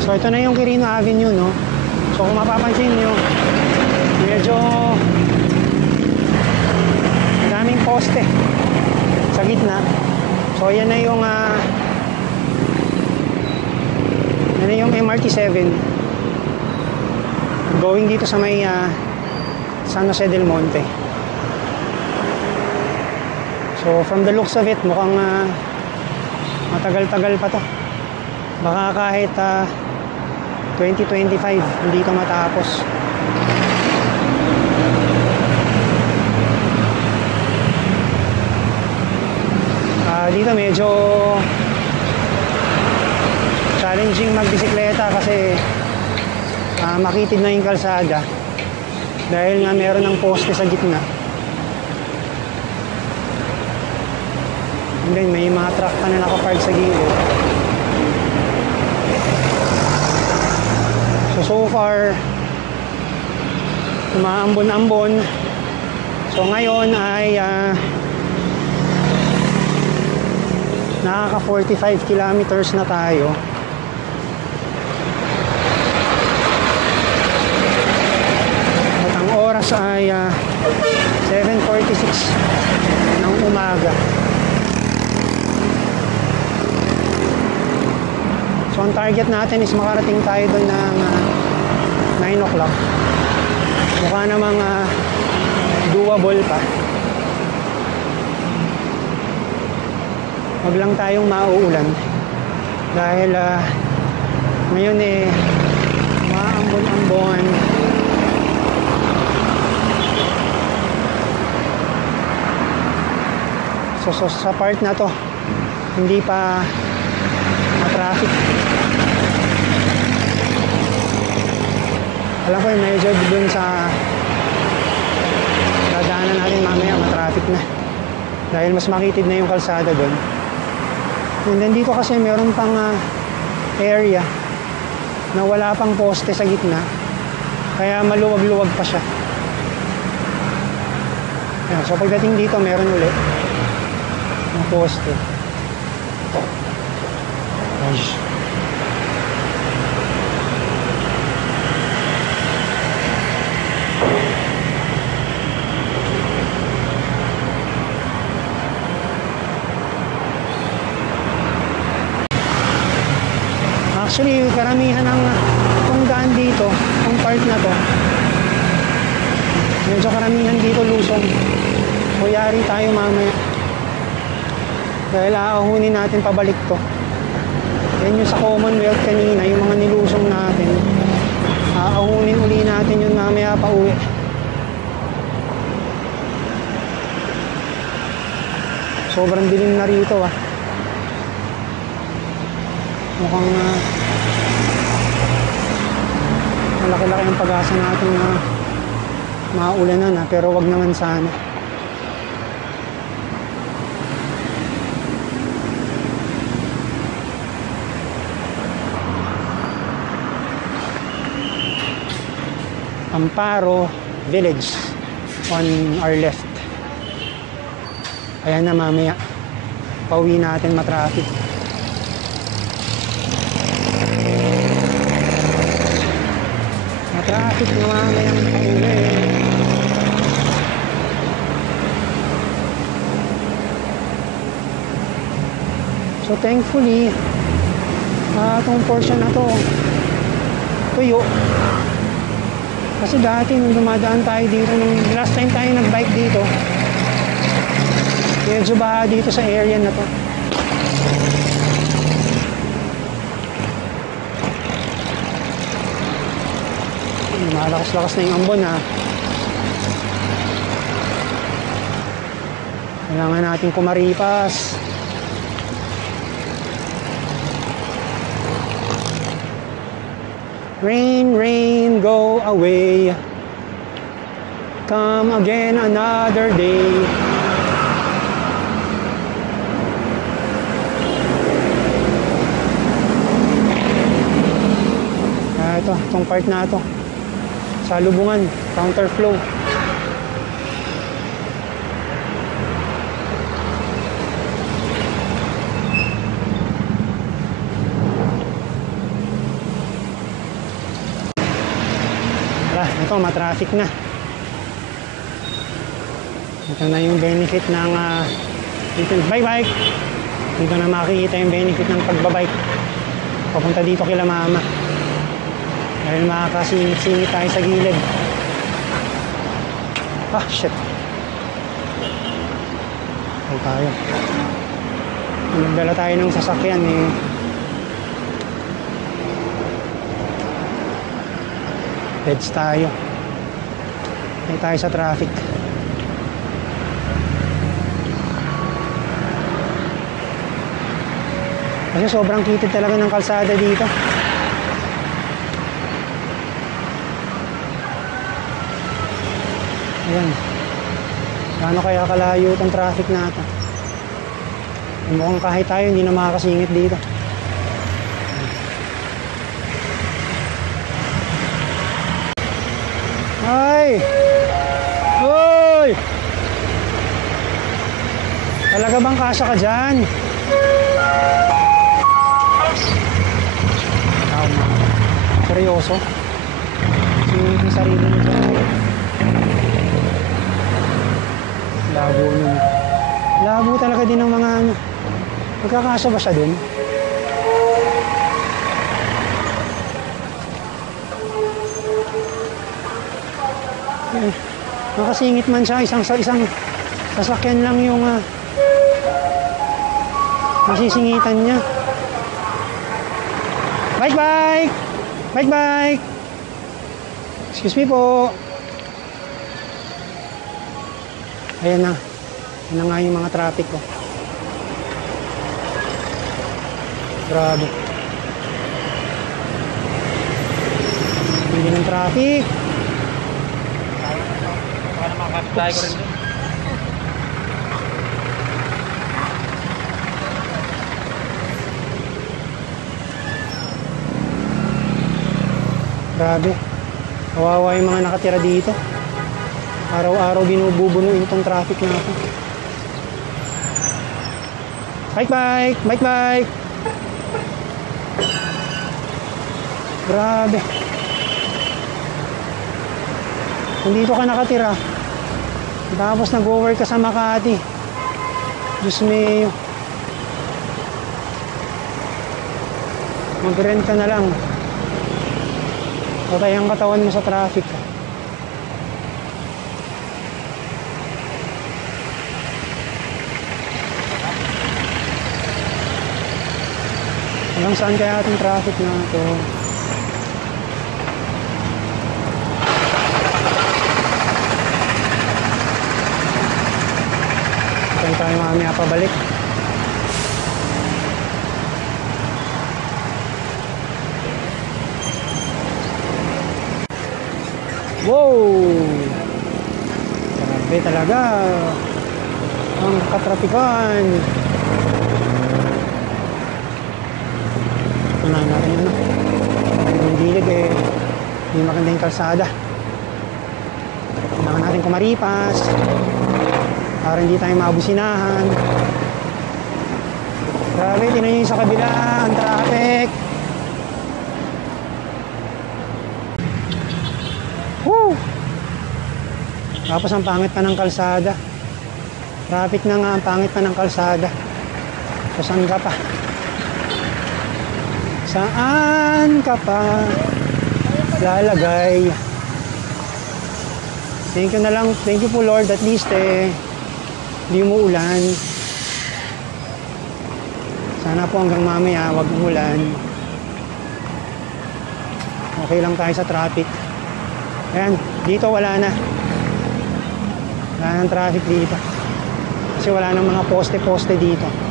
So ito na yung Quirino Avenue, no? So kung mapapansin nyo, medyo daming poste sa gitna. So yan na yung MRT 7 going dito sa may San Jose del Monte. So from the looks of it, mukhang matagal-tagal pa to. Baka kahit 2025 hindi ito matapos. Dito medyo challenging magbisikleta kasi makitid na yung kalsada dahil nga meron ng poste sa gitna. And then may mga truck pa na nakapark sa gilid. So far umaambon-ambon. So ngayon ay nakaka 45 kilometers na tayo. At ang oras ay 7:46 ng umaga. So ang target natin is makarating tayo doon ng 9 o'clock. Mukha namang doable pa. Wag lang tayong mauulan dahil ngayon maambon-ambon. So sa part na to hindi pa traffic. Alam ko medyo dun sa dadaanan natin mamaya matraffic na dahil mas makitid na yung kalsada dun. And then dito kasi meron pang area na wala pang poste sa gitna, kaya maluwag-luwag pa siya. Ayan, so pagdating dito meron ulit ng poste. Ayos. Actually, karamihan ng kung daan dito, kung part na to, medyo karamihan dito lusong. O yari tayo mamaya. Dahil aahunin natin pabalik to. Yan yung sa Commonwealth kanina, yung mga nilusong natin. Aahunin uli natin yun mamaya pa uwi. Sobrang dilim na rito Mukhang malaki-laki ang pag-asa natin na maulanan pero wag naman sana. Amparo Village on our left. Ayan na mamaya. Pauwi natin matraffic. Matraffic na mamaya ang pauwi. So thankfully, itong portion na to tuyo. Kasi dati nung dumadaan tayo dito, nung last time tayo nagbike dito, medyo baha dito sa area na to. Malakas-lakas na yung ambon Kailangan natin kumaripas. Rain, rain, go away. Come again another day. Itong part na ito. Salubungan, counterflow. ito matraffic na. Ito na yung benefit ng bike. Dito na makikita yung benefit ng pagbabike. Papunta dito kila mama. Dahil makakasingit-singit tayo sa gilid. Ah, shit. Ay tayo. Nagdala tayo ng sasakyan eh. Heads tayo. Ay tayo sa traffic. Kasi sobrang kitid talaga ng kalsada dito. Ayan. Paano kaya kalayo itong traffic natin? Mukhang kahit tayo hindi na makakasingit dito. Ay! Hoy! Talaga bang kasya ka dyan? Seryoso? Singit yung sarili mo dyan. Labo nun. Labo talaga din ng mga ano. Magkakasya ba siya dun? Nakasingit man siya. Isang sasakyan lang yung masisingitan niya. Bike! Bike! Excuse me po. Ayan na. Ayan na nga yung mga traffic ko. Grabe. Hindi ng traffic. Baka na makakapit tayo ko rin doon. Grabe. Kawawa yung mga nakatira dito. Araw-araw binububunuin tong traffic natin. Bike! Grabe. Kung dito ka nakatira, tapos nag-work ka sa Makati, Diyos mio, mag-rent ka na lang. Patay ang katawan mo sa traffic. Hanggang saan kaya ating traffic na ito? Saan tayo mamaya pabalik? Wow! Grabe talaga ang katrapikan. Unahin natin ano. Yung gilid eh, hindi maganda yung kalsada. Kailangan natin kumaripas para hindi tayo maabusinahan. Grabe, tingnan nyo yung sa kabila, ang traffic. Woo! Tapos ang pangit pa ng kalsada. Traffic na nga, ang pangit pa ng kalsada. So saan ka pa? Saan ka pa lalagay? Thank you na lang. Thank you po Lord. At least hindi umuulan. Sana po hanggang mamaya wag umulan. Okay lang tayo sa traffic. Ayan, dito wala na. Wala nang traffic dito. Kasi wala nang mga poste-poste dito.